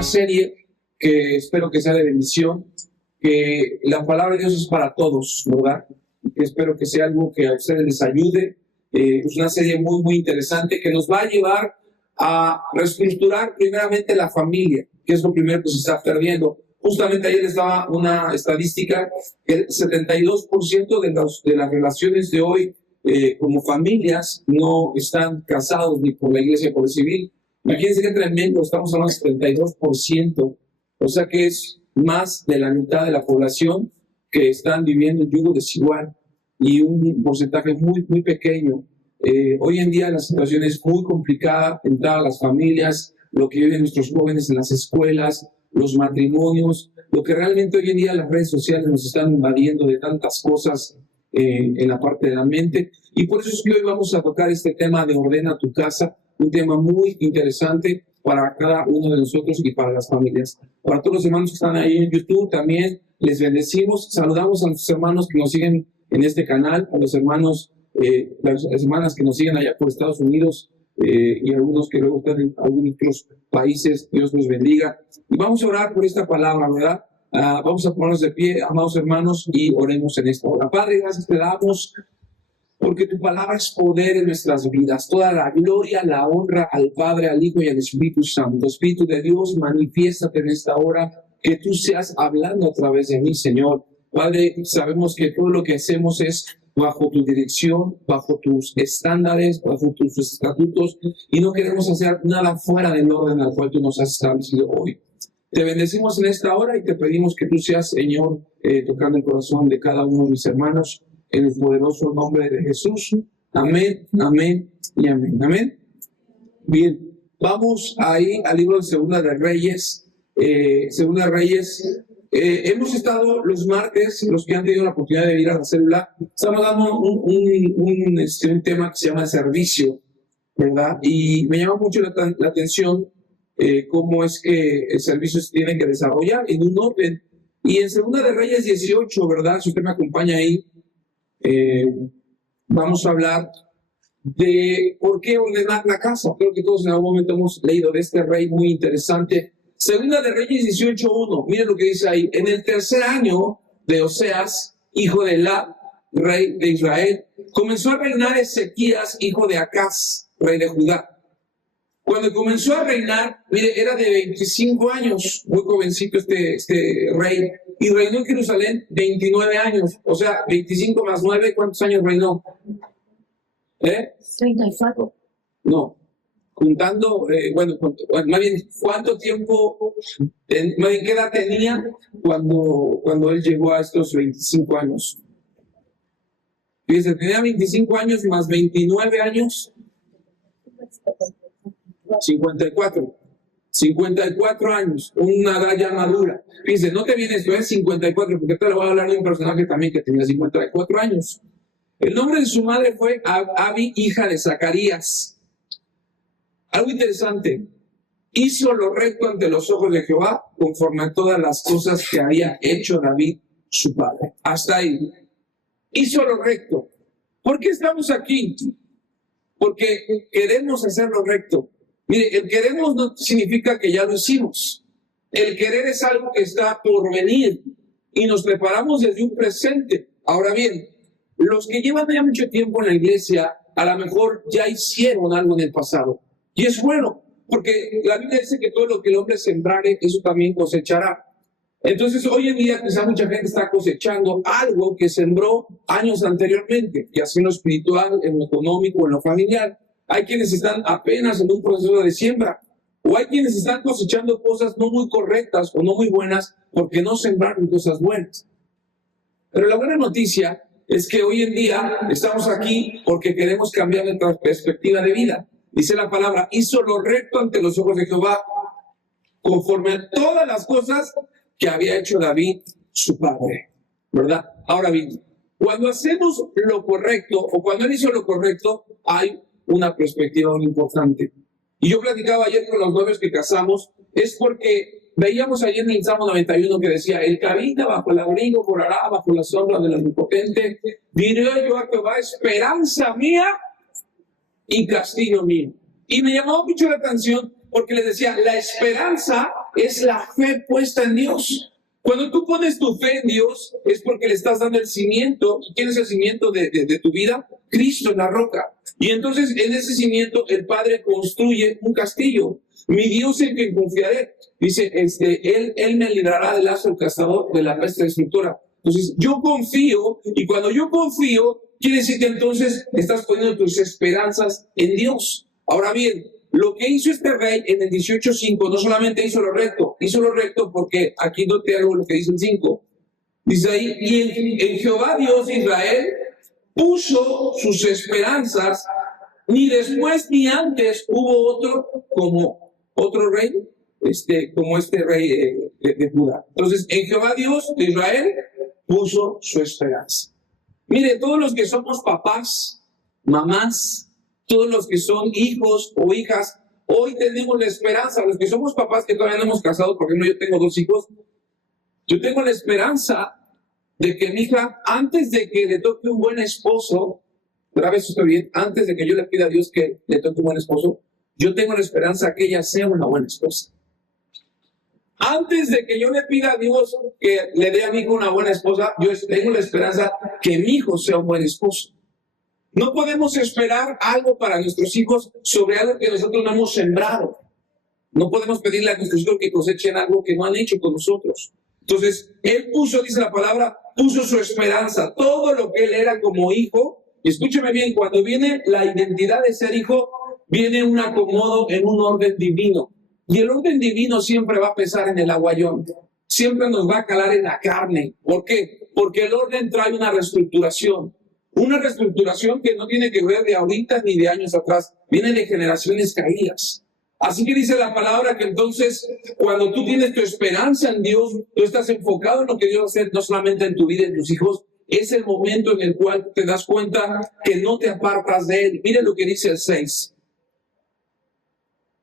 Serie que espero que sea de bendición, que la palabra de Dios es para todos, ¿verdad? Que espero que sea algo que a ustedes les ayude. Es una serie muy interesante que nos va a llevar a reestructurar primeramente la familia, que es lo primero que se está perdiendo. Justamente ayer les daba una estadística que el 72% de las relaciones de hoy como familias no están casados ni por la iglesia ni por el civil. Imagínense qué tremendo, estamos hablando del 72%, o sea que es más de la mitad de la población que están viviendo en yugo desigual y un porcentaje muy pequeño. Hoy en día la situación es muy complicada en todas las familias, lo que viven nuestros jóvenes en las escuelas, los matrimonios, lo que realmente hoy en día las redes sociales nos están invadiendo de tantas cosas en la parte de la mente. Y por eso es que hoy vamos a tocar este tema de ordena tu casa, un tema muy interesante para cada uno de nosotros y para las familias. Para todos los hermanos que están ahí en YouTube también les bendecimos, saludamos a los hermanos que nos siguen en este canal, a los hermanos, las hermanas que nos siguen allá por Estados Unidos y algunos que luego están en algunos otros países. Dios los bendiga. Y vamos a orar por esta palabra, ¿verdad? Vamos a ponernos de pie, amados hermanos, y oremos en esta hora. Padre, gracias te damos porque tu palabra es poder en nuestras vidas. Toda la gloria, la honra al Padre, al Hijo y al Espíritu Santo. Espíritu de Dios, manifiéstate en esta hora, que tú seas hablando a través de mí, Señor. Padre, sabemos que todo lo que hacemos es bajo tu dirección, bajo tus estándares, bajo tus estatutos, y no queremos hacer nada fuera del orden al cual tú nos has establecido hoy. Te bendecimos en esta hora y te pedimos que tú seas, Señor, tocando el corazón de cada uno de mis hermanos, en el poderoso nombre de Jesús. Amén, amén y amén. Amén. Bien, vamos ahí al libro de Segunda de Reyes. Segunda de Reyes. Hemos estado los martes, los que han tenido la oportunidad de ir a la célula, estamos dando un tema que se llama servicio, ¿verdad? Y me llama mucho la atención cómo es que el servicio se tiene que desarrollar en un orden. Y en Segunda de Reyes 18, ¿verdad? Si usted me acompaña ahí, vamos a hablar de por qué ordenar la casa. Creo que todos en algún momento hemos leído de este rey muy interesante. Segunda de Reyes 18:1, miren lo que dice ahí. En el tercer año de Oseas, hijo de Elá, rey de Israel, comenzó a reinar Ezequías, hijo de Acaz, rey de Judá. Cuando comenzó a reinar, mire, era de 25 años, muy jovencito este rey, y reinó en Jerusalén 29 años, o sea, 25 más 9, ¿cuántos años reinó? 34. No, juntando, más bien, ¿cuánto tiempo, más bien, qué edad tenía cuando él llegó a estos 25 años? Fíjense, tenía 25 años más 29 años, 54 años, una edad ya madura. Fíjense, no te viene esto, es 54, porque te lo voy a hablar de un personaje también que tenía 54 años. El nombre de su madre fue Abi, hija de Zacarías. Algo interesante, hizo lo recto ante los ojos de Jehová, conforme a todas las cosas que había hecho David, su padre. Hasta ahí. Hizo lo recto. ¿Por qué estamos aquí? Porque queremos hacer lo recto. Mire, el queremos no significa que ya lo hicimos. El querer es algo que está por venir y nos preparamos desde un presente. Ahora bien, los que llevan ya mucho tiempo en la iglesia, a lo mejor ya hicieron algo en el pasado. Y es bueno, Porque la Biblia dice que todo lo que el hombre sembrare, eso también cosechará. Entonces, hoy en día quizá mucha gente está cosechando algo que sembró años anteriormente, ya sea en lo espiritual, en lo económico, en lo familiar. Hay quienes están apenas en un proceso de siembra, o hay quienes están cosechando cosas no muy correctas o no muy buenas porque no sembraron cosas buenas. Pero la buena noticia es que hoy en día estamos aquí porque queremos cambiar nuestra perspectiva de vida. Dice la palabra, hizo lo recto ante los ojos de Jehová, conforme a todas las cosas que había hecho David, su padre, ¿verdad? Ahora bien, cuando hacemos lo correcto, o cuando él hizo lo correcto, hay una perspectiva muy importante. Y yo platicaba ayer con los novios que casamos, es porque veíamos ayer en el Salmo 91 que decía, el que habita bajo el abrigo morará bajo la sombra del Omnipotente, diré yo a Jehová, esperanza mía y castillo mío. Y me llamó mucho la atención porque le decía, la esperanza es la fe puesta en Dios. Cuando tú pones tu fe en Dios, es porque le estás dando el cimiento. ¿Y quién es el cimiento de tu vida? Cristo en la roca. Y entonces en ese cimiento el Padre construye un castillo. Mi Dios en quien confiaré. Dice, él me librará del lazo del cazador, de la peste destructora. Entonces yo confío, y cuando yo confío, quiere decir que entonces estás poniendo tus esperanzas en Dios. Ahora bien, lo que hizo este rey en el 18:5 no solamente hizo lo recto porque aquí no te hago lo que dice el 5. Dice ahí, y en Jehová Dios de Israel puso sus esperanzas, ni después ni antes hubo otro rey, como este rey de Judá. Entonces, en Jehová Dios de Israel puso su esperanza. Mire, todos los que somos papás, mamás, todos los que son hijos o hijas, hoy tenemos la esperanza. Los que somos papás que todavía no hemos casado, por ejemplo, yo tengo 2 hijos, yo tengo la esperanza de que mi hija, antes de que le toque un buen esposo, otra vez estoy bien, antes de que yo le pida a Dios que le toque un buen esposo, yo tengo la esperanza que ella sea una buena esposa. Antes de que yo le pida a Dios que le dé a mi hijo una buena esposa, yo tengo la esperanza que mi hijo sea un buen esposo. No podemos esperar algo para nuestros hijos sobre algo que nosotros no hemos sembrado. No podemos pedirle a nuestros hijos que cosechen algo que no han hecho con nosotros. Entonces, él puso, dice la palabra, puso su esperanza. Todo lo que él era como hijo, y escúcheme bien, cuando viene la identidad de ser hijo, viene un acomodo en un orden divino. Y el orden divino siempre va a pesar en el aguayón. Siempre nos va a calar en la carne. ¿Por qué? Porque el orden trae una reestructuración. Una reestructuración que no tiene que ver de ahorita ni de años atrás, viene de generaciones caídas. Así que dice la palabra que entonces, cuando tú tienes tu esperanza en Dios, tú estás enfocado en lo que Dios va a hacer, no solamente en tu vida y en tus hijos, es el momento en el cual te das cuenta que no te apartas de Él. Mire lo que dice el 6.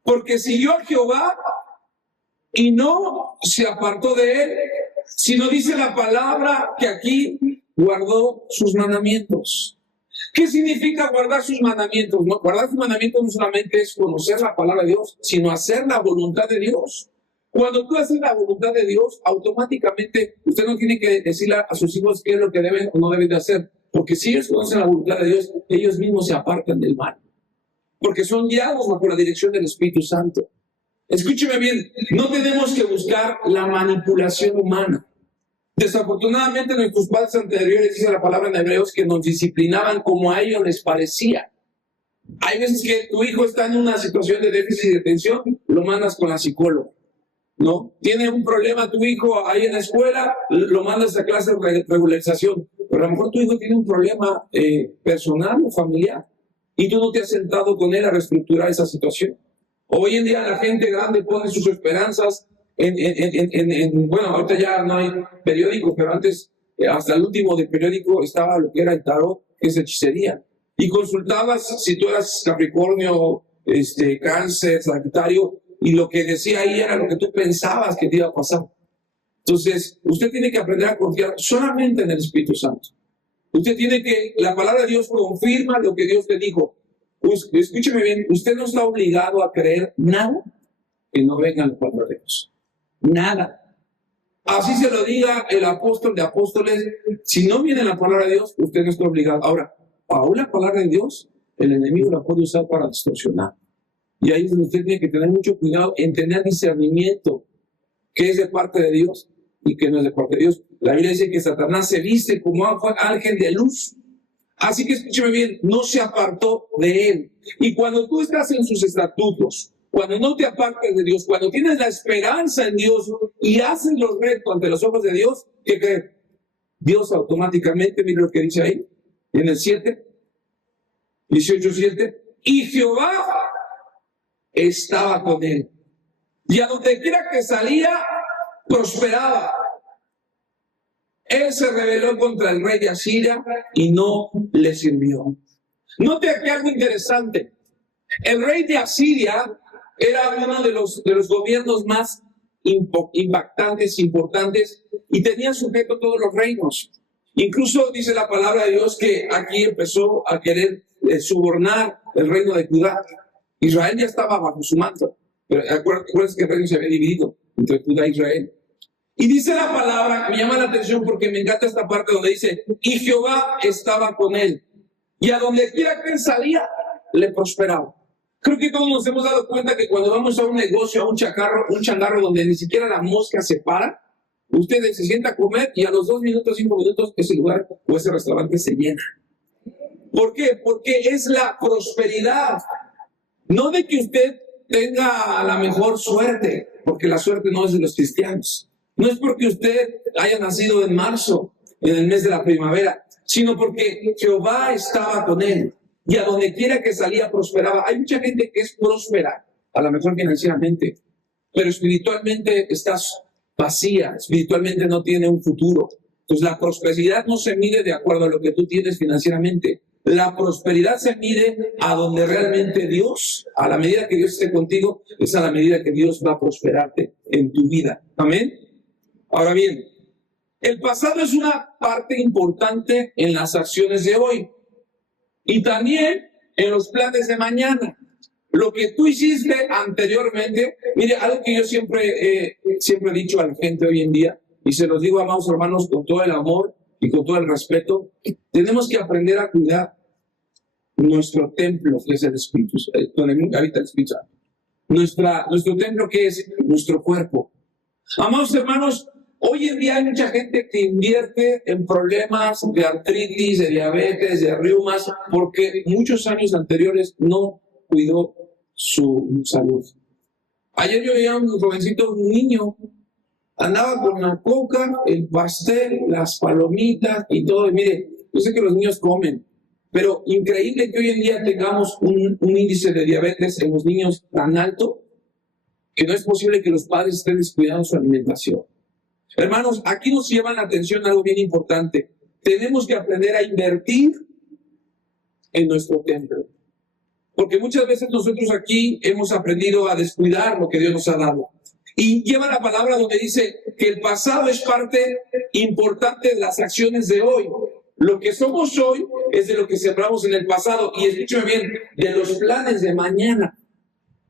Porque siguió a Jehová y no se apartó de Él, sino dice la palabra que aquí guardó sus mandamientos. ¿Qué significa guardar sus mandamientos? No, guardar sus mandamientos no solamente es conocer la palabra de Dios, sino hacer la voluntad de Dios. Cuando tú haces la voluntad de Dios, automáticamente usted no tiene que decirle a sus hijos qué es lo que deben o no deben de hacer, porque si ellos conocen la voluntad de Dios, ellos mismos se apartan del mal, porque son guiados bajo la dirección del Espíritu Santo. Escúcheme bien, no tenemos que buscar la manipulación humana. Desafortunadamente nuestros padres anteriores, dice la palabra en Hebreos, que nos disciplinaban como a ellos les parecía. Hay veces que tu hijo está en una situación de déficit de atención, lo mandas con la psicóloga, ¿no? Tiene un problema tu hijo ahí en la escuela, lo mandas a clases de regularización. Pero a lo mejor tu hijo tiene un problema personal o familiar y tú no te has sentado con él a reestructurar esa situación. Hoy en día la gente grande pone sus esperanzas bueno, ahorita ya no hay periódico, pero antes, hasta el último del periódico estaba lo que era el tarot, que es hechicería. Y consultabas si tú eras Capricornio, Cáncer, Sagitario, y lo que decía ahí era lo que tú pensabas que te iba a pasar. Entonces, usted tiene que aprender a confiar solamente en el Espíritu Santo. Usted tiene que, la palabra de Dios confirma lo que Dios te dijo. Escúcheme bien, usted no está obligado a creer nada que no venga en la palabra de Dios. Nada. Así se lo diga el apóstol de apóstoles. Si no viene la palabra de Dios, usted no está obligado. Ahora, aún la palabra de Dios, el enemigo la puede usar para distorsionar. Y ahí es donde usted tiene que tener mucho cuidado en tener discernimiento, que es de parte de Dios y que no es de parte de Dios. La Biblia dice que Satanás se viste como ángel de luz. Así que escúcheme bien, no se apartó de él. Y cuando tú estás en sus estatutos, cuando no te apartes de Dios, cuando tienes la esperanza en Dios y haces lo recto ante los ojos de Dios, ¿qué creen? Dios automáticamente, mire lo que dice ahí, en el 18:7, y Jehová estaba con él. Y a donde quiera que salía, prosperaba. Él se rebeló contra el rey de Asiria y no le sirvió. Note aquí algo interesante. El rey de Asiria era uno de los gobiernos más impactantes, importantes, y tenía sujeto todos los reinos. Incluso dice la palabra de Dios que aquí empezó a querer subornar el reino de Judá. Israel ya estaba bajo su manto. Pero acuérdense que el reino se había dividido entre Judá e Israel. Y dice la palabra, me llama la atención porque me encanta esta parte donde dice, y Jehová estaba con él. Y a donde quiera que él salía, le prosperaba. Creo que todos nos hemos dado cuenta que cuando vamos a un negocio, a un changarro donde ni siquiera la mosca se para, usted se sienta a comer y a los 2 minutos, 5 minutos, ese lugar o ese restaurante se llena. ¿Por qué? Porque es la prosperidad. No de que usted tenga la mejor suerte, porque la suerte no es de los cristianos. No es porque usted haya nacido en marzo, en el mes de la primavera, sino porque Jehová estaba con él. Y a donde quiera que salía, prosperaba. Hay mucha gente que es próspera, a lo mejor financieramente, pero espiritualmente está vacía, espiritualmente no tiene un futuro. Entonces la prosperidad no se mide de acuerdo a lo que tú tienes financieramente. La prosperidad se mide a donde realmente Dios, a la medida que Dios esté contigo, es a la medida que Dios va a prosperarte en tu vida. Amén. Ahora bien, el pasado es una parte importante en las acciones de hoy y también en los planes de mañana. Lo que tú hiciste anteriormente, mire, algo que yo siempre he dicho a la gente hoy en día, y se los digo, amados hermanos, con todo el amor y con todo el respeto, tenemos que aprender a cuidar nuestro templo, que es el Espíritu, donde habita el Espíritu Santo. Nuestro templo, que es nuestro cuerpo. Amados hermanos, hoy en día hay mucha gente que invierte en problemas de artritis, de diabetes, de reumas, porque muchos años anteriores no cuidó su salud. Ayer yo veía a un jovencito, un niño, andaba con la coca, el pastel, las palomitas y todo. Y mire, yo sé que los niños comen, pero increíble que hoy en día tengamos un índice de diabetes en los niños tan alto que no es posible que los padres estén descuidando su alimentación. Hermanos, aquí nos llevan la atención a algo bien importante. Tenemos que aprender a invertir en nuestro templo. Porque muchas veces nosotros aquí hemos aprendido a descuidar lo que Dios nos ha dado. Y lleva la palabra donde dice que el pasado es parte importante de las acciones de hoy. Lo que somos hoy es de lo que sembramos en el pasado. Y escúchame bien, de los planes de mañana.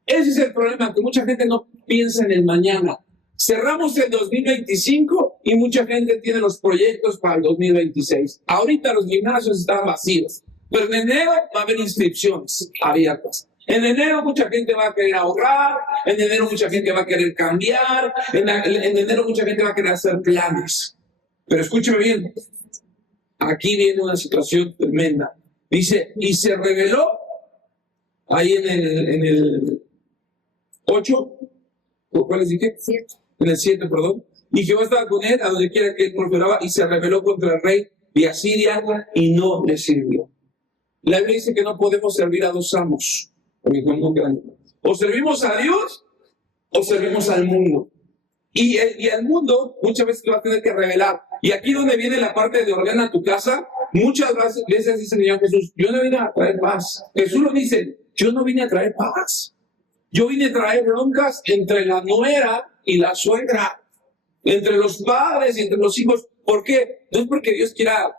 Ese es el problema, que mucha gente no piensa en el mañana. Cerramos el 2025 y mucha gente tiene los proyectos para el 2026. Ahorita los gimnasios están vacíos, pero en enero va a haber inscripciones abiertas. En enero mucha gente va a querer ahorrar, en enero mucha gente va a querer cambiar, en enero mucha gente va a querer hacer planes. Pero escúcheme bien, aquí viene una situación tremenda. Dice, y se reveló ahí en el 8, ¿cuál les dije? 7. En el 7, perdón. Y Jehová estaba con él a donde quiera que él prosperaba y se rebeló contra el rey de Asiria y no le sirvió. La Biblia dice que no podemos servir a dos amos. O servimos a Dios o servimos al mundo. Y el mundo muchas veces te va a tener que revelar. Y aquí donde viene la parte de ordena tu casa, muchas veces dice el Señor Jesús, yo no vine a traer paz. Jesús lo dice, yo no vine a traer paz. Yo vine a traer broncas entre la nuera y la suegra, entre los padres y entre los hijos. ¿Por qué? No es porque Dios quiera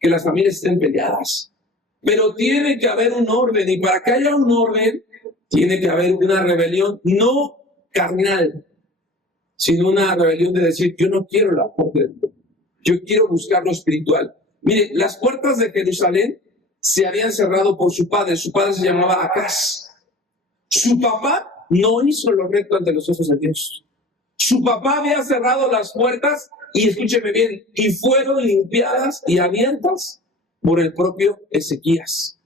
que las familias estén peleadas, pero tiene que haber un orden, y para que haya un orden, tiene que haber una rebelión, no carnal, sino una rebelión de decir, yo no quiero la orden, yo quiero buscar lo espiritual. Mire, las puertas de Jerusalén se habían cerrado por su padre se llamaba Acaz. Su papá no hizo lo recto ante los ojos de Dios. Su papá había cerrado las puertas y escúcheme bien, y fueron limpiadas y abiertas por el propio Ezequías.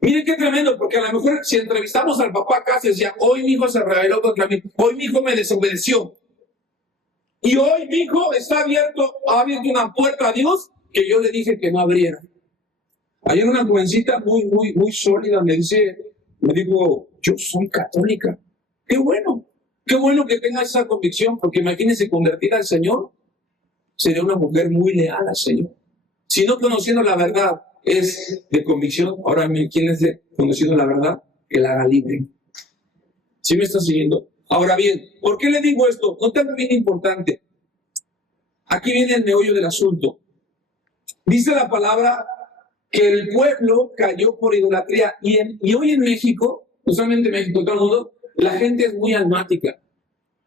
Miren qué tremendo, porque a lo mejor si entrevistamos al papá acá, se decía, hoy mi hijo se rebeló contra mí, hoy mi hijo me desobedeció. Y hoy mi hijo ha abierto una puerta a Dios que yo le dije que no abriera. Ayer una jovencita muy sólida me dijo, yo soy católica. Qué bueno que tenga esa convicción, porque imagínense convertir al Señor, sería una mujer muy leal al Señor. Si no conociendo la verdad es de convicción, ahora ¿quién es de conociendo la verdad? Que la haga libre. ¿Sí me está siguiendo? Ahora bien, ¿por qué le digo esto? Nota bien importante. Aquí viene el meollo del asunto. Dice la palabra que el pueblo cayó por idolatría. Y hoy en México, no solamente en México, todo el mundo, la gente es muy almática.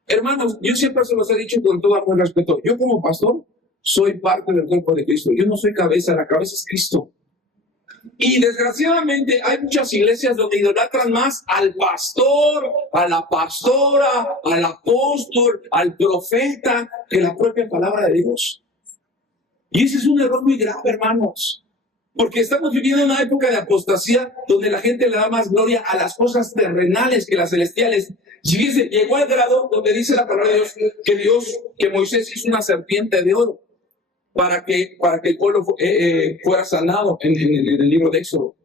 Hermanos, yo siempre se los he dicho con todo amor y respeto. Yo como pastor soy parte del cuerpo de Cristo. Yo no soy cabeza, la cabeza es Cristo. Y desgraciadamente hay muchas iglesias donde idolatran más al pastor, a la pastora, al apóstol, al profeta, que la propia palabra de Dios. Y ese es un error muy grave, hermanos. Porque estamos viviendo una época de apostasía donde la gente le da más gloria a las cosas terrenales que las celestiales. Y fíjense, llegó al grado donde dice la palabra de Dios que Moisés hizo una serpiente de oro para que el pueblo fuera sanado en el libro de Éxodo.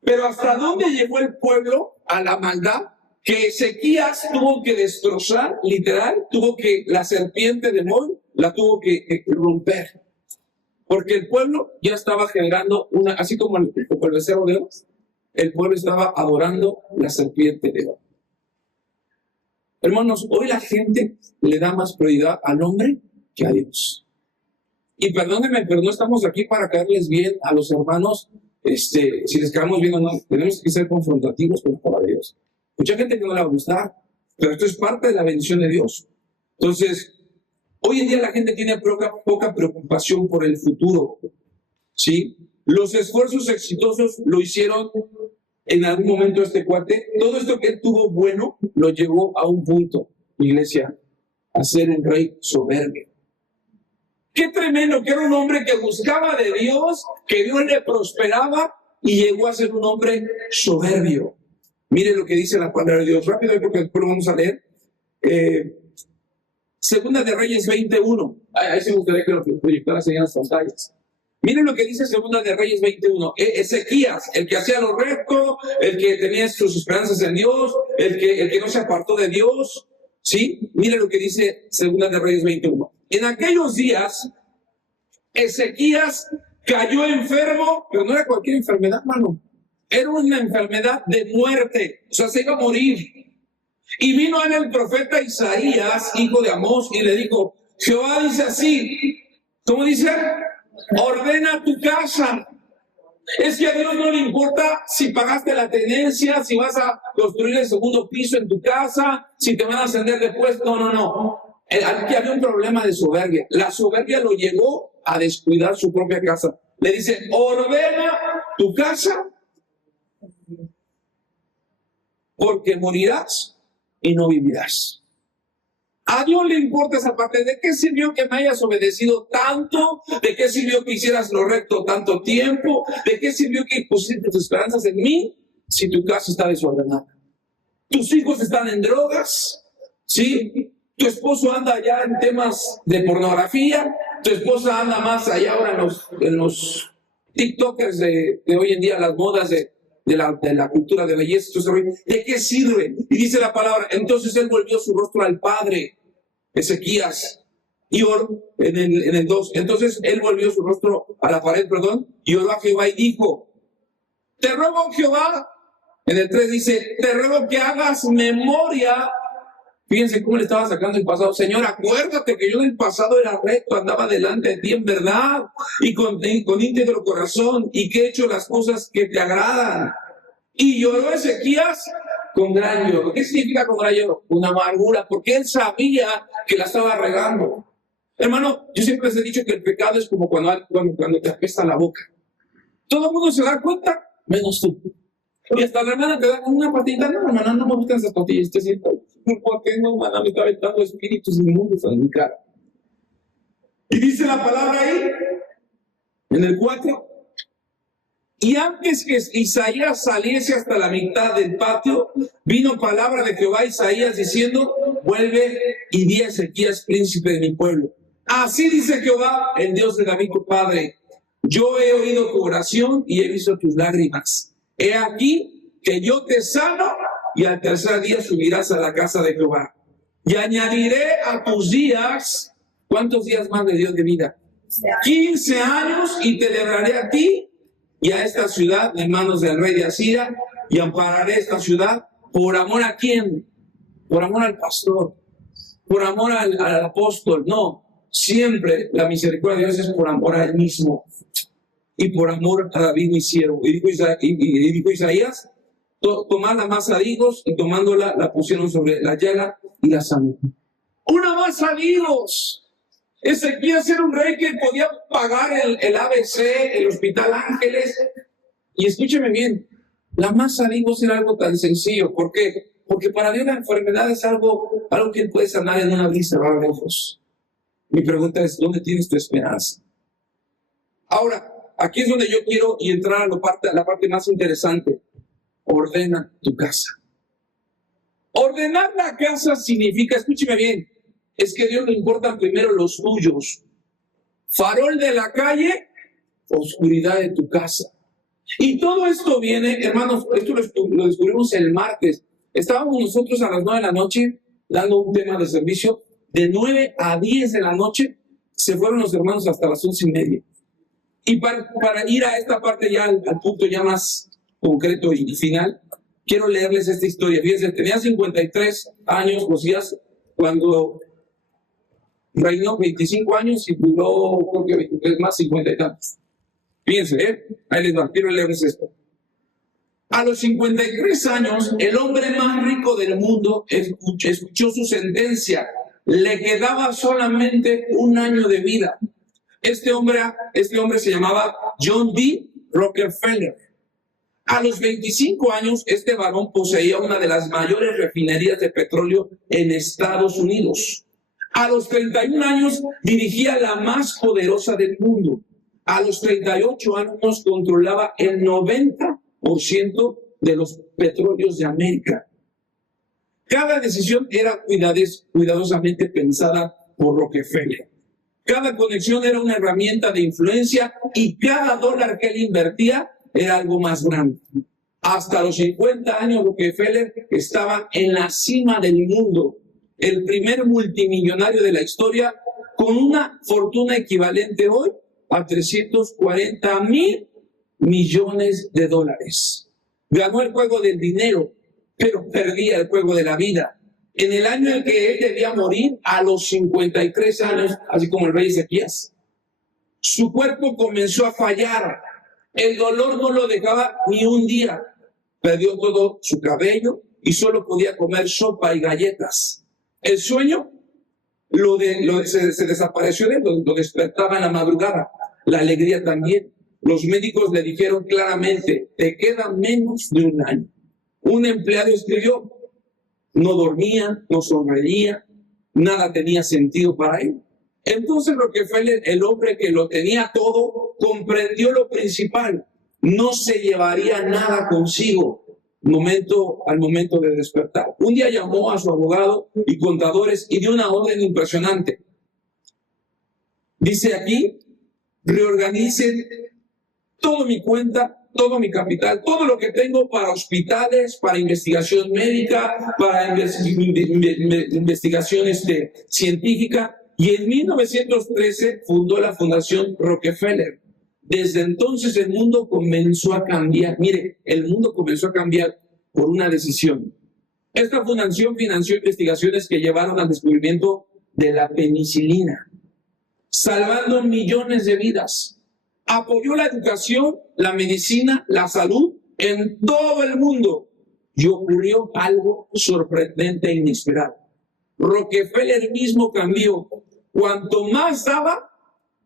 Pero ¿hasta dónde llegó el pueblo a la maldad? Que Ezequías tuvo que destrozar, literal, la serpiente de Moy la tuvo que romper. Porque el pueblo ya estaba generando así como el becerro de oro, el pueblo estaba adorando la serpiente de oro. Hermanos, hoy la gente le da más prioridad al hombre que a Dios. Y perdónenme, pero no estamos aquí para caerles bien a los hermanos, si les caemos bien o no, tenemos que ser confrontativos con la palabra de Dios. Mucha gente que no le va a gustar, pero esto es parte de la bendición de Dios. Entonces, hoy en día la gente tiene poca preocupación por el futuro, ¿sí? Los esfuerzos exitosos lo hicieron en algún momento este cuate. Todo esto que él tuvo bueno lo llevó a un punto, iglesia, a ser un rey soberbio. Qué tremendo, que era un hombre que buscaba de Dios, que Dios le prosperaba y llegó a ser un hombre soberbio. Mire lo que dice la palabra de Dios. Rápido, porque después lo vamos a leer. Segunda de Reyes 21. Ahí se me gustaría que lo proyectaras en las pantallas. Miren lo que dice Segunda de Reyes 21. Ezequías, el que hacía lo recto, el que tenía sus esperanzas en Dios, el que no se apartó de Dios. ¿Sí? Miren lo que dice Segunda de Reyes 21. En aquellos días, Ezequías cayó enfermo, pero no era cualquier enfermedad, hermano. Era una enfermedad de muerte. O sea, se iba a morir. Y vino a él el profeta Isaías, hijo de Amós, y le dijo, Jehová dice así, ¿cómo dice? Ordena tu casa. Es que a Dios no le importa si pagaste la tenencia, si vas a construir el segundo piso en tu casa, si te van a ascender de puesto. No. Aquí había un problema de soberbia. La soberbia lo llevó a descuidar su propia casa. Le dice, ordena tu casa, porque morirás y no vivirás. A Dios le importa esa parte. ¿De qué sirvió que me hayas obedecido tanto? ¿De qué sirvió que hicieras lo recto tanto tiempo? ¿De qué sirvió que pusiste tus esperanzas en mí si tu casa está desordenada? Tus hijos están en drogas, ¿sí? Tu esposo anda allá en temas de pornografía. Tu esposa anda más allá ahora en los TikTokers de hoy en día, las modas de la cultura de belleza. ¿De qué sirve? Y dice la palabra, entonces él volvió su rostro al Padre, Ezequías, y oró en el 2. Entonces él volvió su rostro a la pared, y oró a Jehová y dijo, te ruego, Jehová, en el 3 dice, te ruego que hagas memoria. Fíjense cómo le estaba sacando el pasado. Señor, acuérdate que yo en el pasado era recto, andaba delante de ti en verdad y con íntegro corazón, y que he hecho las cosas que te agradan. Y lloró Ezequías con gran lloro. ¿Qué significa con gran lloro? Una amargura, porque él sabía que la estaba regando. Hermano, yo siempre les he dicho que el pecado es como cuando te apesta la boca. Todo el mundo se da cuenta, menos tú. Y hasta la hermana te da una patita. No, hermana, no me gustan esas patillas. Te siento, ¿por qué no, hermana? Me está aventando espíritus inmundos en mi cara. Y dice la palabra ahí, en el 4. Y antes que Isaías saliese hasta la mitad del patio, vino palabra de Jehová a Isaías diciendo: vuelve y di a Ezequías, príncipe de mi pueblo. Así dice Jehová, el Dios de David tu padre: yo he oído tu oración y he visto tus lágrimas. He aquí que yo te sano, y al tercer día subirás a la casa de Jehová. Y añadiré a tus días, ¿cuántos días más le dio de vida? 15 años, y te libraré a ti y a esta ciudad de manos del rey de Asiria, y ampararé esta ciudad. ¿Por amor a quién? Por amor al pastor, por amor al apóstol. No, siempre la misericordia de Dios es por amor a él mismo y por amor a David mi siervo. Y dijo Isaías: tomad la masa de higos, y tomándola la pusieron sobre la llaga y la sanó. Una masa de higos. Ezequías era un rey que podía pagar el ABC, el Hospital Ángeles. Y escúcheme bien, la masa de higos era algo tan sencillo. ¿Por qué? Porque para Dios la enfermedad es algo que él puede sanar en una brisa, cerrar de ojos. Mi pregunta es: ¿dónde tienes tu esperanza? Ahora, aquí es donde yo quiero entrar a la parte más interesante. Ordena tu casa. Ordenar la casa significa, escúcheme bien, es que a Dios le importan primero los tuyos. Farol de la calle, oscuridad de tu casa. Y todo esto viene, hermanos, esto lo descubrimos el martes. Estábamos nosotros a las 9 de la noche dando un tema de servicio. De 9 a 10 de la noche se fueron los hermanos hasta las 11:30. Y para ir a esta parte ya al punto ya más concreto y final, quiero leerles esta historia. Fíjense, tenía 53 años Josías cuando reinó, 25 años, y duró, creo que 23 más, 50 y tantos. Fíjense, ahí les va, quiero leerles esto. A los 53 años, el hombre más rico del mundo escuchó su sentencia. Le quedaba solamente un año de vida. Este hombre se llamaba John D. Rockefeller. A los 25 años, este varón poseía una de las mayores refinerías de petróleo en Estados Unidos. A los 31 años, dirigía la más poderosa del mundo. A los 38 años, controlaba el 90% de los petróleos de América. Cada decisión era cuidadosamente pensada por Rockefeller. Cada conexión era una herramienta de influencia, y cada dólar que él invertía era algo más grande. Hasta los 50 años, Rockefeller estaba en la cima del mundo, el primer multimillonario de la historia, con una fortuna equivalente hoy a 340,000 millones de dólares. Ganó el juego del dinero, pero perdía el juego de la vida. En el año en que él debía morir, a los 53 años, así como el rey Ezequías, su cuerpo comenzó a fallar. El dolor no lo dejaba ni un día. Perdió todo su cabello y solo podía comer sopa y galletas. El sueño se desapareció de él, lo despertaba en la madrugada. La alegría también. Los médicos le dijeron claramente: te queda menos de un año. Un empleado escribió: no dormía, no sonreía, nada tenía sentido para él. Entonces Rockefeller, el hombre que lo tenía todo, comprendió lo principal: no se llevaría nada consigo al momento de despertar. Un día llamó a su abogado y contadores y dio una orden impresionante. Dice aquí: reorganicen toda mi cuenta, todo mi capital, todo lo que tengo para hospitales, para investigación médica, para investigación científica. Y en 1913 fundó la Fundación Rockefeller. Desde entonces el mundo comenzó a cambiar. Mire, el mundo comenzó a cambiar por una decisión. Esta fundación financió investigaciones que llevaron al descubrimiento de la penicilina, salvando millones de vidas. Apoyó la educación, la medicina, la salud en todo el mundo. Y ocurrió algo sorprendente e inesperado. Rockefeller mismo cambió. Cuanto más daba,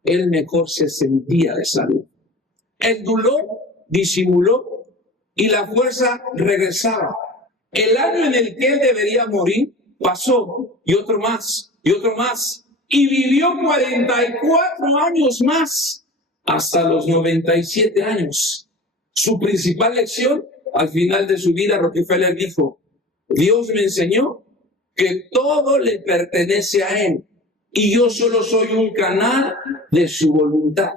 él mejor se sentía de salud. El dolor disimuló y la fuerza regresaba. El año en el que él debería morir pasó, y otro más, y otro más, y vivió 44 años más, hasta los 97 años. Su principal lección, al final de su vida, Rockefeller dijo: Dios me enseñó que todo le pertenece a Él, y yo solo soy un canal de su voluntad.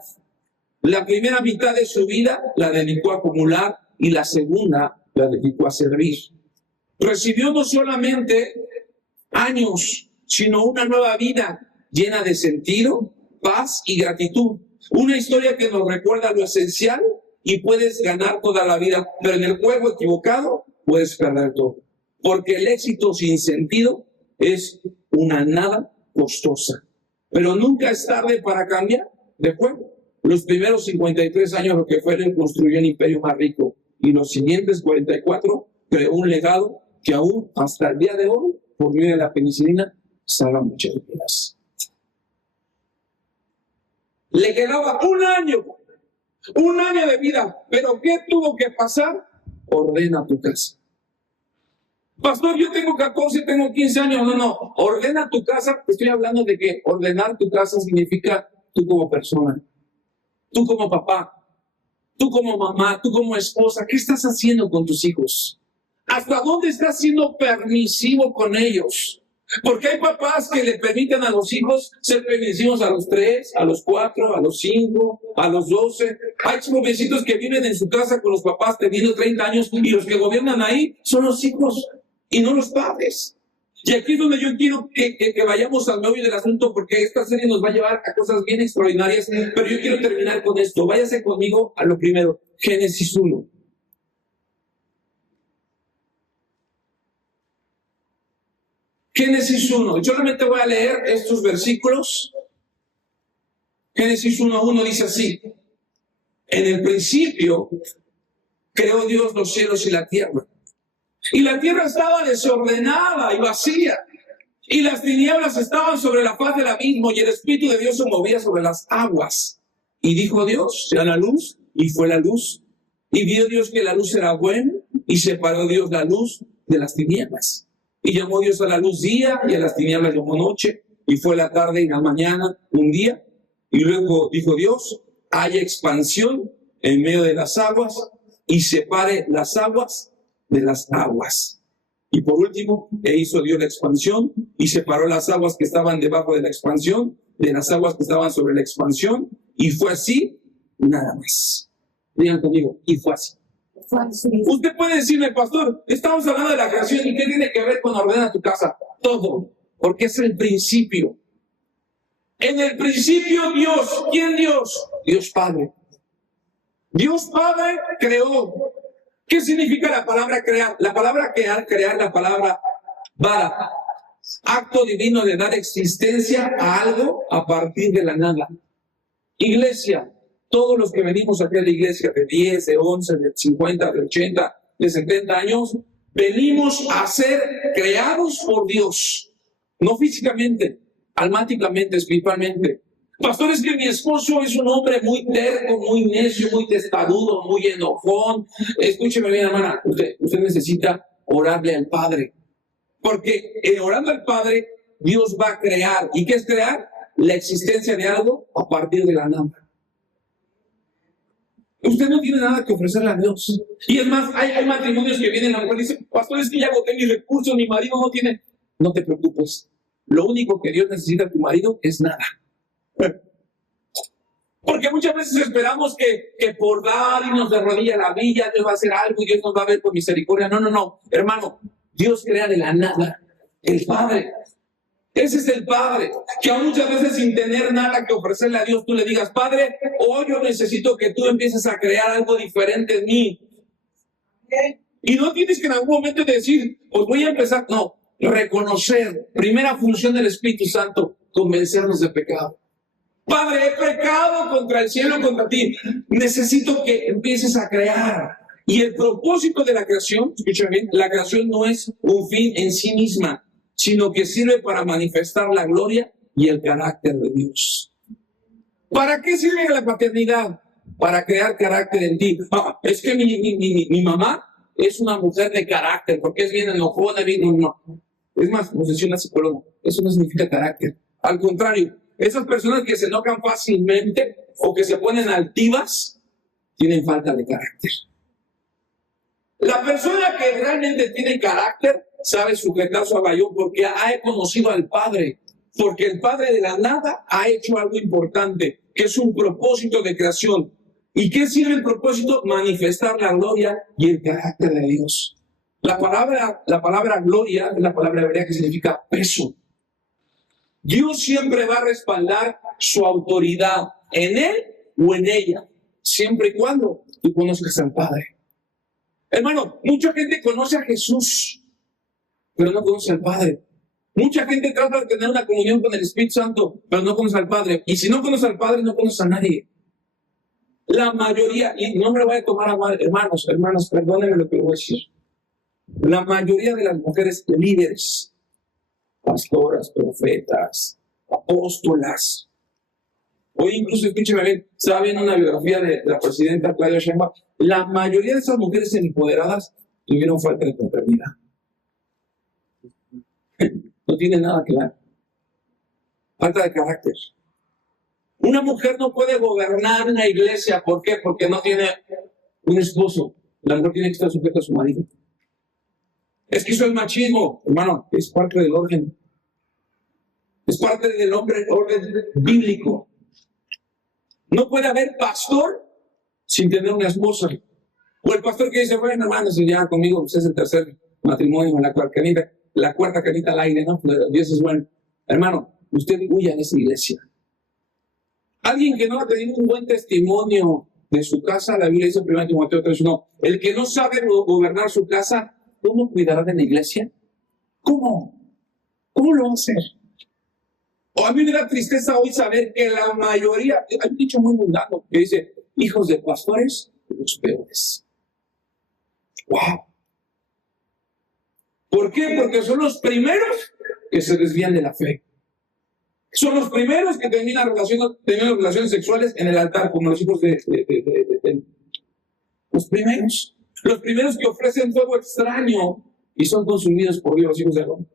La primera mitad de su vida la dedicó a acumular, y la segunda la dedicó a servir. Recibió no solamente años, sino una nueva vida llena de sentido, paz y gratitud. Una historia que nos recuerda lo esencial, y puedes ganar toda la vida, pero en el juego equivocado puedes perder todo. Porque el éxito sin sentido es una nada costosa. Pero nunca es tarde para cambiar de juego. Los primeros 53 años Rockefeller construyó el imperio más rico, y los siguientes 44 creó un legado que aún hasta el día de hoy, por medio de la penicilina, salva muchas vidas. Le quedaba un año de vida, pero ¿qué tuvo que pasar? Ordena tu casa. Pastor, yo tengo 14, tengo 15 años. No, ordena tu casa. Estoy hablando de que ordenar tu casa significa tú como persona, tú como papá, tú como mamá, tú como esposa. ¿Qué estás haciendo con tus hijos? ¿Hasta dónde estás siendo permisivo con ellos? Porque hay papás que le permiten a los hijos ser permisivos a los 3, a los 4, a los 5, a los 12. Hay jovencitos que viven en su casa con los papás teniendo 30 años, y los que gobiernan ahí son los hijos y no los padres. Y aquí es donde yo quiero que vayamos al meollo del asunto, porque esta serie nos va a llevar a cosas bien extraordinarias, pero yo quiero terminar con esto. Váyase conmigo a lo primero, Génesis 1. Génesis 1. Yo solamente voy a leer estos versículos. Génesis 1:1 dice así: en el principio creó Dios los cielos y la tierra. Y la tierra estaba desordenada y vacía, y las tinieblas estaban sobre la faz del abismo, y el Espíritu de Dios se movía sobre las aguas. Y dijo Dios: sea la luz, y fue la luz. Y vio Dios que la luz era buena, y separó Dios la luz de las tinieblas. Y llamó Dios a la luz día, y a las tinieblas llamó noche, y fue la tarde y la mañana un día. Y luego dijo Dios: haya expansión en medio de las aguas, y separe las aguas de las aguas. Y por último, hizo Dios la expansión, y separó las aguas que estaban debajo de la expansión de las aguas que estaban sobre la expansión, y fue así, nada más. Digan conmigo, y fue así. Usted puede decirme: pastor, estamos hablando de la creación, ¿y qué tiene que ver con ordenar tu casa? Todo, porque es el principio. En el principio Dios, ¿quién Dios? Dios Padre. Dios Padre creó. ¿Qué significa la palabra crear? La palabra crear, la palabra bara. Acto divino de dar existencia a algo a partir de la nada. Iglesia, todos los que venimos aquí a la iglesia de 10, de 11, de 50, de 80, de 70 años, venimos a ser creados por Dios. No físicamente, almáticamente, espiritualmente. Pastor, es que mi esposo es un hombre muy terco, muy necio, muy testarudo, muy enojón. Escúcheme bien, hermana, usted necesita orarle al Padre. Porque orando al Padre, Dios va a crear. ¿Y qué es crear? La existencia de algo a partir de la nada. Usted no tiene nada que ofrecerle a Dios. Y es más, hay matrimonios que vienen a la mujer y dicen: pastor, es que ya agoté mis recursos, mi marido no tiene. No te preocupes. Lo único que Dios necesita de tu marido es nada. Porque muchas veces esperamos que por dar y nos de rodilla la villa, Dios va a hacer algo y Dios nos va a ver con misericordia. No, hermano, Dios crea de la nada. El Padre. Ese es el Padre, que aún muchas veces sin tener nada que ofrecerle a Dios, tú le digas: Padre, hoy yo necesito que tú empieces a crear algo diferente en mí. Y no tienes que en algún momento decir: pues voy a empezar. No, reconocer. Primera función del Espíritu Santo, convencernos de pecado. Padre, he pecado contra el cielo, contra ti. Necesito que empieces a crear. Y el propósito de la creación, escúchame bien, la creación no es un fin en sí misma, sino que sirve para manifestar la gloria y el carácter de Dios. ¿Para qué sirve la paternidad? para crear carácter en ti. Es que mi mamá es una mujer de carácter, porque es bien enojona, no. Es más, como decía una psicóloga, eso no significa carácter. Al contrario, esas personas que se enojan fácilmente o que se ponen altivas, tienen falta de carácter. La persona que realmente tiene carácter sabe sujetar su abayón porque ha conocido al Padre, porque el Padre de la nada ha hecho algo importante, que es un propósito de creación. ¿Y qué sirve el propósito? Manifestar la gloria y el carácter de Dios. La palabra gloria es la palabra hebrea que significa peso. Dios siempre va a respaldar su autoridad en él o en ella, siempre y cuando tú conozcas al Padre. Hermano, mucha gente conoce a Jesús, pero no conoce al Padre. Mucha gente trata de tener una comunión con el Espíritu Santo, pero no conoce al Padre. Y si no conoce al Padre, no conoce a nadie. La mayoría, y no me lo voy a tomar a mal, hermanos, perdónenme lo que voy a decir. La mayoría de las mujeres líderes, pastoras, profetas, apóstolas, hoy incluso, escúcheme bien, estaba viendo una biografía de la presidenta Claudia Sheinbaum, la mayoría de esas mujeres empoderadas tuvieron falta de paternidad. No tiene nada que ver. Falta de carácter. Una mujer no puede gobernar una iglesia. ¿Por qué? Porque no tiene un esposo. La mujer tiene que estar sujeta a su marido. Es que eso es machismo, hermano, es parte del orden. Es parte del orden bíblico. No puede haber pastor sin tener una esposa. O el pastor que dice, bueno, hermanos, ya conmigo pues es el tercer matrimonio, la cuarta canita al aire, ¿no? Dios es bueno. Hermano, usted huya en esa iglesia. Alguien que no ha tenido un buen testimonio de su casa, la Biblia dice en 1 Timoteo 3:1, el que no sabe gobernar su casa, ¿cómo cuidará de la iglesia? ¿Cómo? ¿Cómo lo va a hacer? O a mí me da tristeza hoy saber que la mayoría, hay un dicho muy mundano que dice, hijos de pastores, los peores. ¡Wow! ¿Por qué? Porque son los primeros que se desvían de la fe. Son los primeros que terminan relaciones sexuales en el altar, como los hijos de los primeros. Los primeros que ofrecen fuego extraño y son consumidos por Dios, los hijos de Adón.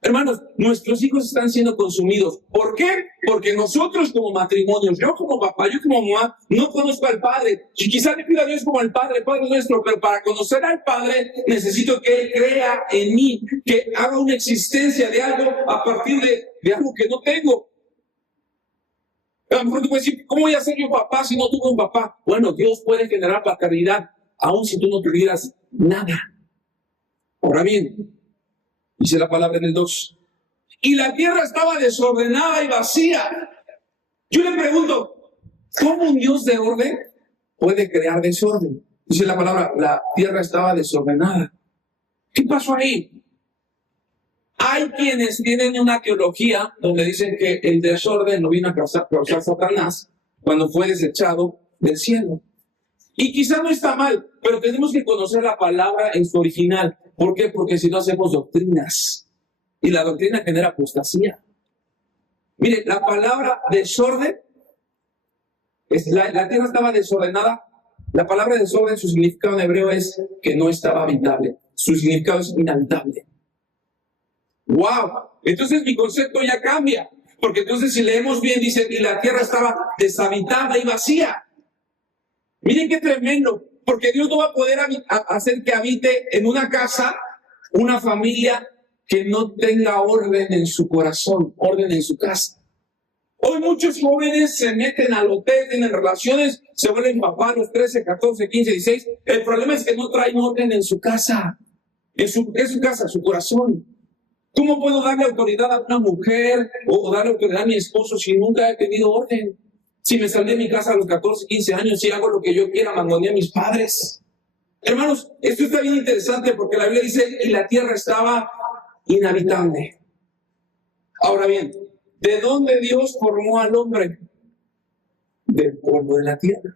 Hermanos, nuestros hijos están siendo consumidos. ¿Por qué? Porque nosotros como matrimonios, yo como papá, yo como mamá, no conozco al Padre. Y quizás le pido a Dios como al Padre nuestro, pero para conocer al Padre necesito que Él crea en mí, que haga una existencia de algo a partir de algo que no tengo. A lo mejor tú puedes decir, ¿cómo voy a ser yo papá si no tuve un papá? Bueno, Dios puede generar paternidad, aun si tú no tuvieras nada. Ahora bien, dice la palabra en el 2. Y la tierra estaba desordenada y vacía. Yo le pregunto, ¿cómo un Dios de orden puede crear desorden? Dice la palabra, la tierra estaba desordenada. ¿Qué pasó ahí? Hay quienes tienen una teología donde dicen que el desorden lo vino a causar Satanás cuando fue desechado del cielo. Y quizá no está mal, pero tenemos que conocer la palabra en su original. ¿Por qué? Porque si no hacemos doctrinas. Y la doctrina genera apostasía. Mire, la palabra desorden, la tierra estaba desordenada. La palabra desorden, su significado en hebreo es que no estaba habitable. Su significado es inhabitable. ¡Wow! Entonces mi concepto ya cambia. Porque entonces si leemos bien, dice, y la tierra estaba deshabitada y vacía. Miren qué tremendo. Porque Dios no va a poder hacer que habite en una casa una familia que no tenga orden en su corazón, orden en su casa. Hoy muchos jóvenes se meten al hotel, tienen relaciones, se vuelven papás a los 13, 14, 15, 16. El problema es que no traen orden en su casa, en su casa, su corazón. ¿Cómo puedo darle autoridad a una mujer o darle autoridad a mi esposo si nunca he tenido orden? Si me salí de mi casa a los 14, 15 años, si hago lo que yo quiera, abandoné a mis padres. Hermanos, esto está bien interesante porque la Biblia dice, y la tierra estaba inhabitable. Ahora bien, ¿de dónde Dios formó al hombre? Del polvo de la tierra.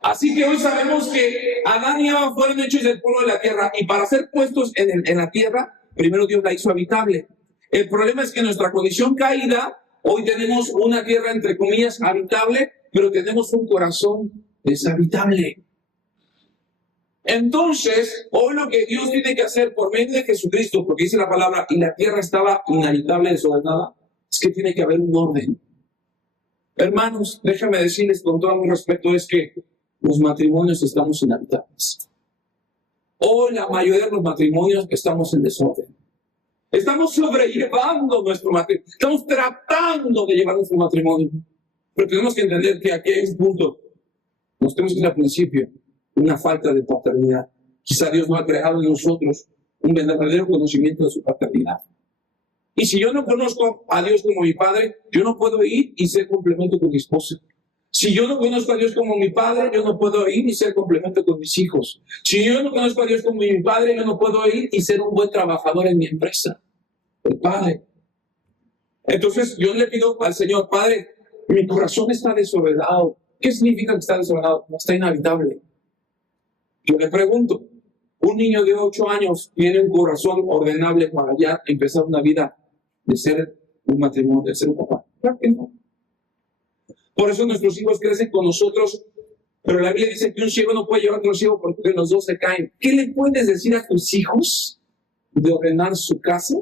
Así que hoy sabemos que Adán y Eva fueron hechos del polvo de la tierra y para ser puestos en la tierra, primero Dios la hizo habitable. El problema es que nuestra condición caída, hoy tenemos una tierra entre comillas habitable, pero tenemos un corazón deshabitable. Entonces, hoy lo que Dios tiene que hacer por medio de Jesucristo, porque dice la palabra, y la tierra estaba inhabitable, desordenada, es que tiene que haber un orden. Hermanos, déjame decirles con todo mi respeto, es que los matrimonios estamos inhabitables. Hoy la mayoría de los matrimonios estamos en desorden. Estamos sobrellevando nuestro matrimonio. Estamos tratando de llevar nuestro matrimonio. Pero tenemos que entender que aquí hay un punto. Nos tenemos que ir al principio. Una falta de paternidad. Quizá Dios no ha creado en nosotros un verdadero conocimiento de su paternidad. Y si yo no conozco a Dios como mi padre, yo no puedo ir y ser complemento con mi esposa. Si yo no conozco a Dios como mi padre, yo no puedo ir y ser complemento con mis hijos. Si yo no conozco a Dios como mi padre, yo no puedo ir y ser un buen trabajador en mi empresa. El Padre. Entonces yo le pido al Señor, Padre, mi corazón está desordenado. ¿Qué significa que está desordenado? Está inhabitable. Yo le pregunto, un niño de 8 años tiene un corazón ordenable para ya empezar una vida de ser un matrimonio, de ser un papá. Claro que no. Por eso nuestros hijos crecen con nosotros, pero la Biblia dice que un ciego no puede llevar a otro ciego porque los dos se caen. ¿Qué le puedes decir a tus hijos de ordenar su casa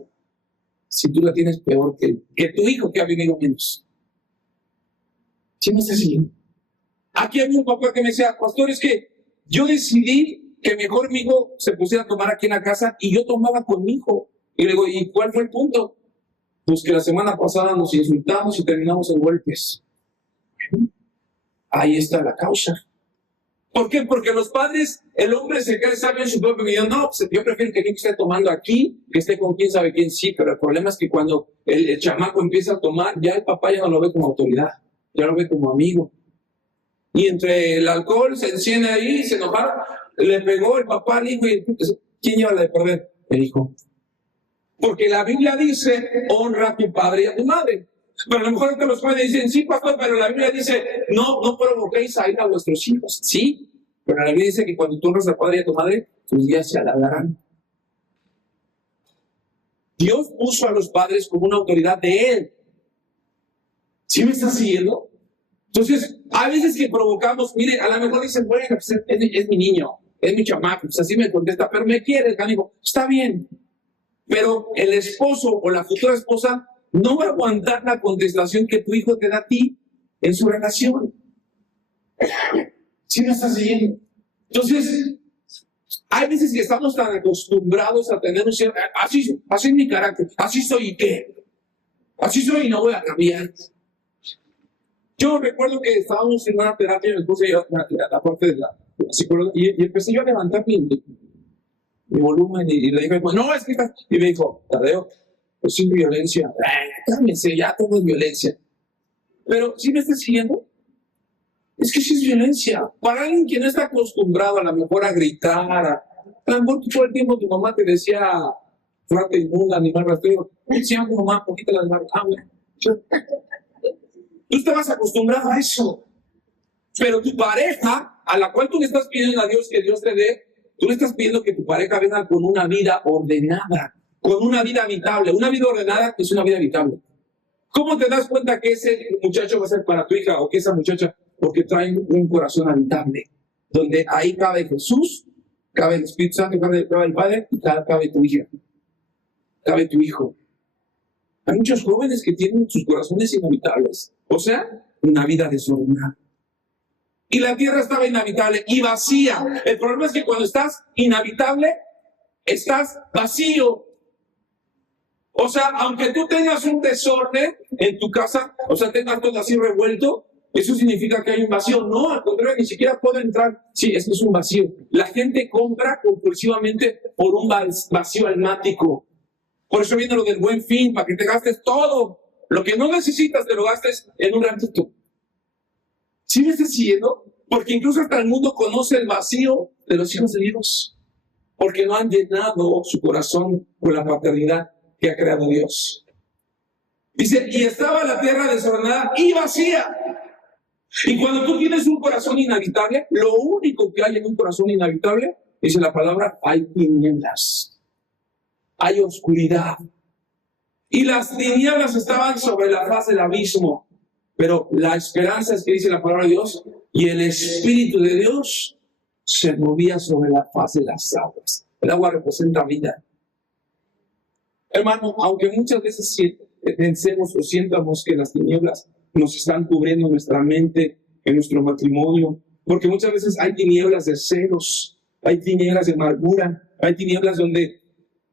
si tú la tienes peor que tu hijo que ha vivido menos? ¿Sí me estás siguiendo? Aquí había un papá que me decía, pastor, es que yo decidí que mejor mi hijo se pusiera a tomar aquí en la casa y yo tomaba con mi hijo. Y le digo, ¿y cuál fue el punto? Pues que la semana pasada nos insultamos y terminamos en golpes. Ahí está la causa. ¿Por qué? Porque los padres, el hombre se cree sabio en su propio video. No, pues yo prefiero que mi hijo esté tomando aquí, que esté con quién sabe quién, sí, pero el problema es que cuando el chamaco empieza a tomar, ya el papá ya no lo ve como autoridad, ya lo ve como amigo. Y entre el alcohol se enciende ahí, se enojaron, le pegó el papá al hijo y ¿quién lleva la de perder? El hijo. Porque la Biblia dice, honra a tu padre y a tu madre. Pero a lo mejor que los jóvenes dicen, sí, pastor, pero la Biblia dice, no provoquéis a ir a vuestros hijos. Sí, pero la Biblia dice que cuando tú honras a tu padre y a tu madre, tus días se alargarán. Dios puso a los padres como una autoridad de Él. ¿Sí me estás siguiendo? Entonces, hay veces que provocamos, mire, a lo mejor dicen, bueno, pues es mi niño, es mi chamaco, pues así me contesta, pero me quiere, el canijo. Está bien. Pero el esposo o la futura esposa no va a aguantar la contestación que tu hijo te da a ti en su relación. ¿Sí me estás siguiendo? Entonces, hay veces que estamos tan acostumbrados a tener un cierto... Así es mi carácter, así soy y qué. Así soy y no voy a cambiar. Yo recuerdo que estábamos en una terapia, me puse la parte de la psicóloga y empecé yo a levantar mi volumen y le dije, no, es que estás... Y me dijo, Tadeo, pues sin violencia. Cálmense, ya todo es violencia. Pero, ¿sí me estás siguiendo? Es que sí es violencia. Para alguien que no está acostumbrado a lo mejor a gritar, a lo mejor todo el tiempo tu mamá te decía, frate inmunda, animal rastrero. Decía a tu mamá, poquito las manos. Tú estabas acostumbrado a eso. Pero tu pareja, a la cual tú le estás pidiendo a Dios que Dios te dé, tú le estás pidiendo que tu pareja venga con una vida ordenada, con una vida habitable. Una vida ordenada es una vida habitable. ¿Cómo te das cuenta que ese muchacho va a ser para tu hija o que esa muchacha? Porque traen un corazón habitable, donde ahí cabe Jesús, cabe el Espíritu Santo, cabe el Padre y cabe tu hija, cabe tu hijo. Hay muchos jóvenes que tienen sus corazones inhabitables, o sea, una vida desordenada. Y la tierra estaba inhabitable y vacía. El problema es que cuando estás inhabitable, estás vacío. O sea, aunque tú tengas un desorden en tu casa, o sea, tengas todo así revuelto, eso significa que hay un vacío. No, al contrario, ni siquiera puedo entrar. Sí, esto es un vacío. La gente compra compulsivamente por un vacío almático. Por eso viene lo del Buen Fin, para que te gastes todo. Lo que no necesitas, te lo gastes en un ratito. ¿Sí me estás siguiendo? Porque incluso hasta el mundo conoce el vacío de los hijos de Dios. Porque no han llenado su corazón con la paternidad que ha creado Dios. Dice, y estaba la tierra desordenada y vacía. Y cuando tú tienes un corazón inhabitable, lo único que hay en un corazón inhabitable, dice la palabra, hay tinieblas, hay oscuridad. Y las tinieblas estaban sobre la faz del abismo. Pero la esperanza es que dice la palabra de Dios, y el Espíritu de Dios se movía sobre la faz de las aguas. El agua representa vida. Hermano, aunque muchas veces pensemos o sientamos que las tinieblas nos están cubriendo nuestra mente, en nuestro matrimonio, porque muchas veces hay tinieblas de celos, hay tinieblas de amargura, hay tinieblas donde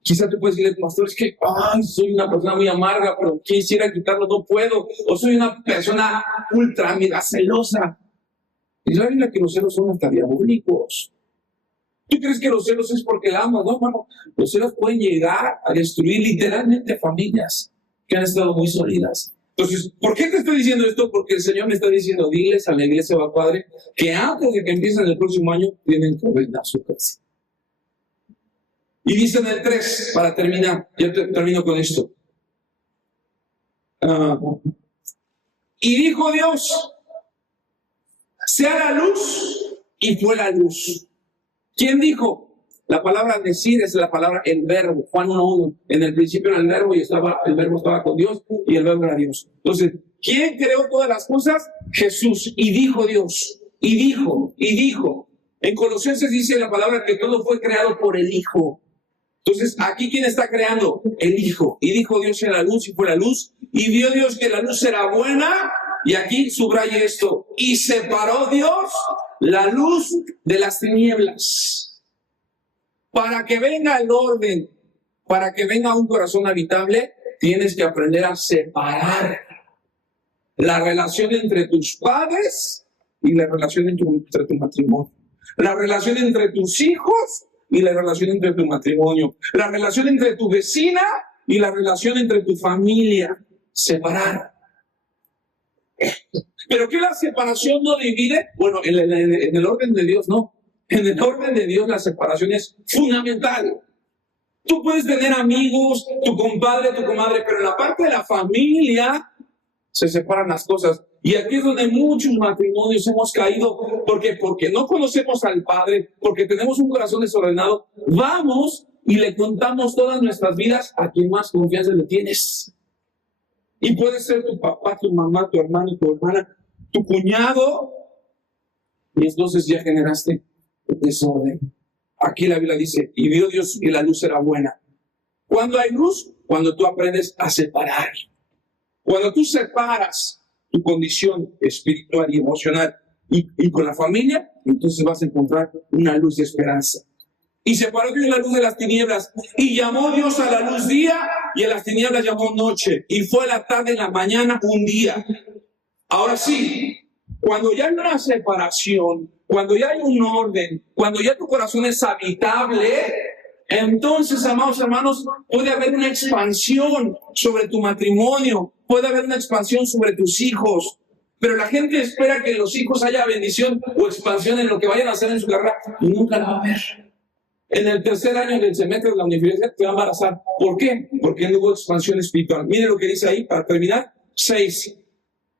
quizá tú puedes decirle, pastor, es que soy una persona muy amarga, pero quisiera quitarlo, no puedo, o soy una persona ultra mega celosa. Y la Biblia que los celos son hasta diabólicos. ¿Tú crees que los celos es porque la amas? No, hermano. Los celos pueden llegar a destruir literalmente familias que han estado muy sólidas. Entonces, ¿por qué te estoy diciendo esto? Porque el Señor me está diciendo, diles a la iglesia, va Padre, que antes de que empiecen el próximo año, tienen que ordenar su casa. Y dice en el 3, para terminar, ya termino con esto. Y dijo Dios, sea la luz, y fue la luz. ¿Quién dijo? La palabra decir es la palabra el verbo. Juan 1:1. En el principio era el verbo y el verbo estaba con Dios y el verbo era Dios. Entonces, ¿quién creó todas las cosas? Jesús. Y dijo Dios. Y dijo. En Colosenses dice la palabra que todo fue creado por el Hijo. Entonces, aquí ¿quién está creando? El Hijo. Y dijo Dios sea la luz y fue la luz. Y vio Dios que la luz era buena. Y aquí subraye esto. Y separó Dios la luz de las tinieblas. Para que venga el orden, para que venga un corazón habitable, tienes que aprender a separar la relación entre tus padres y la relación entre tu matrimonio. La relación entre tus hijos y la relación entre tu matrimonio. La relación entre tu vecina y la relación entre tu familia. Separar. ¿Pero qué la separación no divide? Bueno, en el orden de Dios no. En el orden de Dios la separación es fundamental. Tú puedes tener amigos, tu compadre, tu comadre, pero en la parte de la familia se separan las cosas. Y aquí es donde muchos matrimonios hemos caído, porque no conocemos al Padre, porque tenemos un corazón desordenado. Vamos y le contamos todas nuestras vidas a quien más confianza le tienes. Y puede ser tu papá, tu mamá, tu hermano, tu hermana, tu cuñado, y entonces ya generaste desorden. Aquí la Biblia dice, y vio Dios que la luz era buena. ¿Cuándo hay luz? Cuando tú aprendes a separar. Cuando tú separas tu condición espiritual y emocional y con la familia, entonces vas a encontrar una luz de esperanza. Y separó Dios la luz de las tinieblas, y llamó Dios a la luz día, y a las tinieblas llamó noche, y fue la tarde y la mañana un día. Ahora sí, cuando ya hay una separación, cuando ya hay un orden, cuando ya tu corazón es habitable, entonces, amados hermanos, puede haber una expansión sobre tu matrimonio, puede haber una expansión sobre tus hijos, pero la gente espera que en los hijos haya bendición o expansión en lo que vayan a hacer en su carrera, y nunca la va a haber. En el tercer año del semestre de la universidad te va a embarazar. ¿Por qué? Porque no hubo expansión espiritual. Mire lo que dice ahí, para terminar, 6.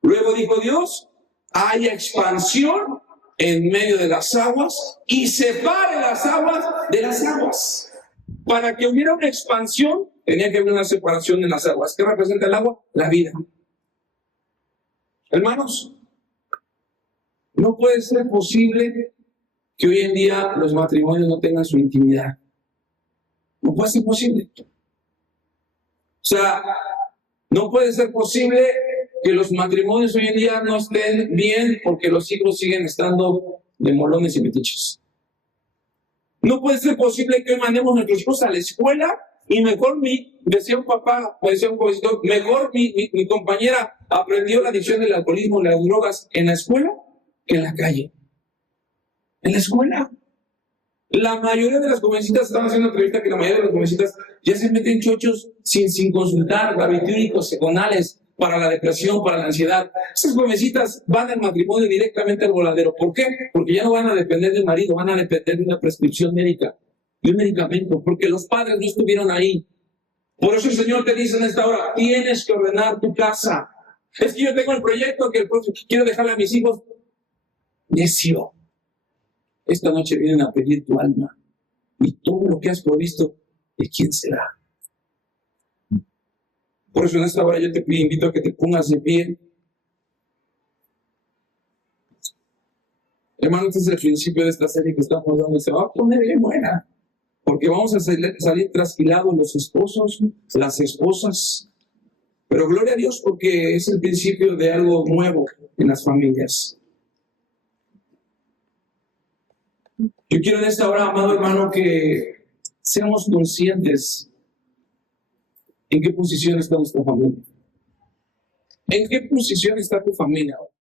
Luego dijo Dios, haya expansión en medio de las aguas y separe las aguas de las aguas. Para que hubiera una expansión, tenía que haber una separación en las aguas. ¿Qué representa el agua? La vida. Hermanos, no puede ser posible que hoy en día los matrimonios no tengan su intimidad. No puede ser posible. O sea, no puede ser posible que los matrimonios hoy en día no estén bien porque los hijos siguen estando de molones y metiches. No puede ser posible que hoy mandemos a nuestros hijos a la escuela y mejor decía un papá, decía un jovencito, mejor mi compañera aprendió la adicción del alcoholismo y las drogas en la escuela que en la calle. En la escuela. La mayoría de las jovencitas, están haciendo una entrevista que la mayoría de las jovencitas ya se meten chochos sin consultar, barbitúricos, seconales, para la depresión, para la ansiedad. Esas jovencitas van al matrimonio directamente al voladero. ¿Por qué? Porque ya no van a depender del marido, van a depender de una prescripción médica, de un medicamento, porque los padres no estuvieron ahí. Por eso el Señor te dice en esta hora, tienes que ordenar tu casa. Es que yo tengo el proyecto que quiero dejarle a mis hijos. Necio. Esta noche vienen a pedir tu alma. Y todo lo que has provisto, ¿de quién será? Por eso en esta hora yo te invito a que te pongas de pie. Hermano, este es el principio de esta serie que estamos dando. Se va a poner bien buena. Porque vamos a salir trasquilados los esposos, las esposas. Pero gloria a Dios porque es el principio de algo nuevo en las familias. Yo quiero en esta hora, amado hermano, que seamos conscientes en qué posición está nuestra familia. ¿En qué posición está tu familia ahora?